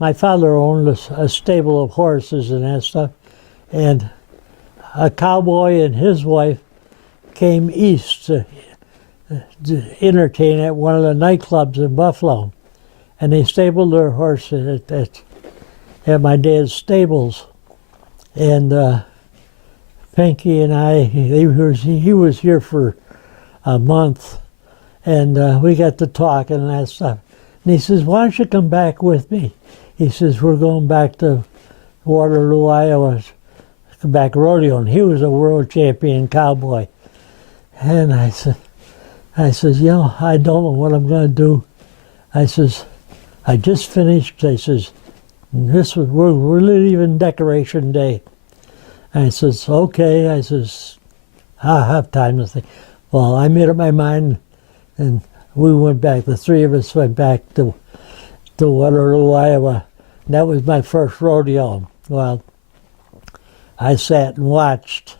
my father owned a stable of horses and that stuff, and a cowboy and his wife came east to entertain at one of the nightclubs in Buffalo, and they stabled their horses at my dad's stables, and Pinky and I, he was here for a month, and we got to talking and that stuff. And he says, "Why don't you come back with me?" He says, "We're going back to Waterloo, Iowa, back rodeo." And he was a world champion cowboy. And I said, I don't know what I'm going to do. I says, "I just finished." I says, we're leaving Decoration Day. I says, "Okay." I says, "I'll have time to think." Well, I made up my mind, and we went back. The three of us went back to Waterloo, Iowa. And that was my first rodeo. Well, I sat and watched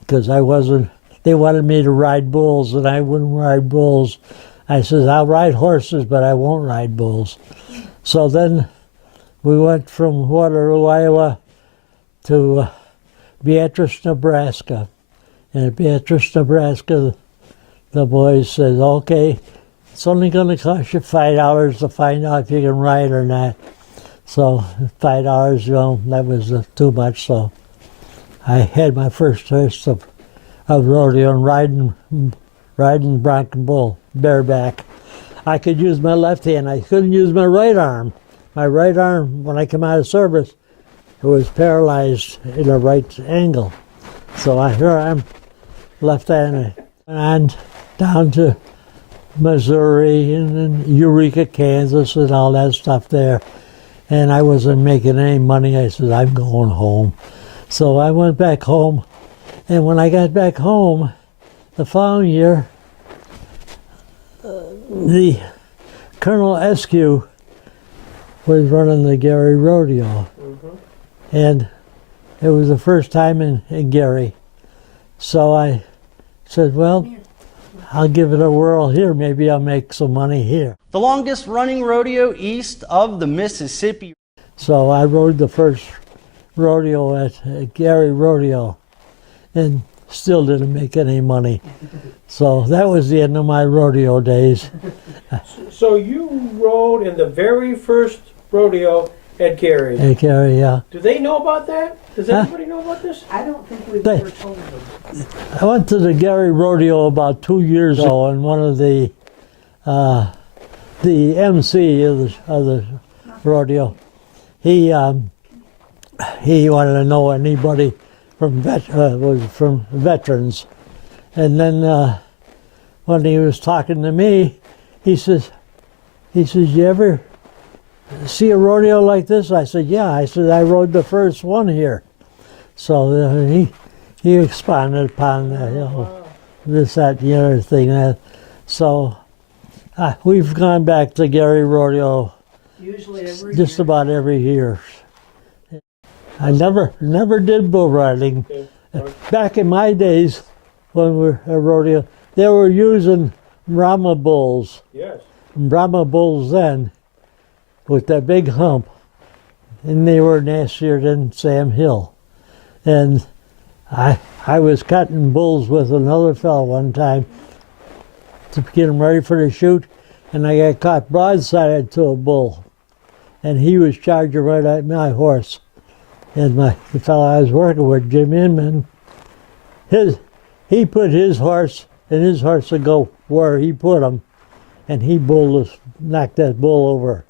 because they wanted me to ride bulls, and I wouldn't ride bulls. I says, "I'll ride horses, but I won't ride bulls." So then we went from Waterloo, Iowa to Beatrice, Nebraska. And at Beatrice, Nebraska, the boys said, "Okay, it's only going to cost you $5 to find out if you can ride or not." So $5, that was too much. So I had my first taste of rodeo and riding bronc and bull, bareback. I could use my left hand. I couldn't use my right arm. My right arm, when I came out of service, it was paralyzed in a right angle. So here I'm left-handed. And down to Missouri and Eureka, Kansas, and all that stuff there. And I wasn't making any money. I said, "I'm going home." So I went back home. And when I got back home, the following year, the Colonel Eskew was running the Gerry Rodeo. Mm-hmm. And it was the first time in Gerry. So I said, "Well, I'll give it a whirl here. Maybe I'll make some money here." The longest running rodeo east of the Mississippi. So I rode the first rodeo at Gerry Rodeo and still didn't make any money. So that was the end of my rodeo days. So you rode in the very first rodeo at Gerry. At Gerry, yeah. Do they know about that? Does anybody know about this? I don't think we've ever told them. I went to the Gerry Rodeo about 2 years ago, and one of the MC of the rodeo, he wanted to know anybody from veterans, and then when he was talking to me, he says, "You ever see a rodeo like this?" I said, "Yeah." I said, "I rode the first one here." So he expanded upon this, that, the other thing. So we've gone back to Gerry Rodeo Usually every just year. about every year. I never did bull riding. Back in my days, when we were at rodeo, they were using Brahma bulls. Yes. Brahma bulls then, with that big hump, and they were nastier than Sam Hill. And I was cutting bulls with another fellow one time to get him ready for the shoot, and I got caught broadsided to a bull, and he was charging right at my horse. And the fellow I was working with, Jim Inman, he put his horse, and his horse would go where he put him, and he knocked that bull over.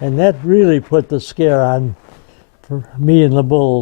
And that really put the scare on for me and the bulls.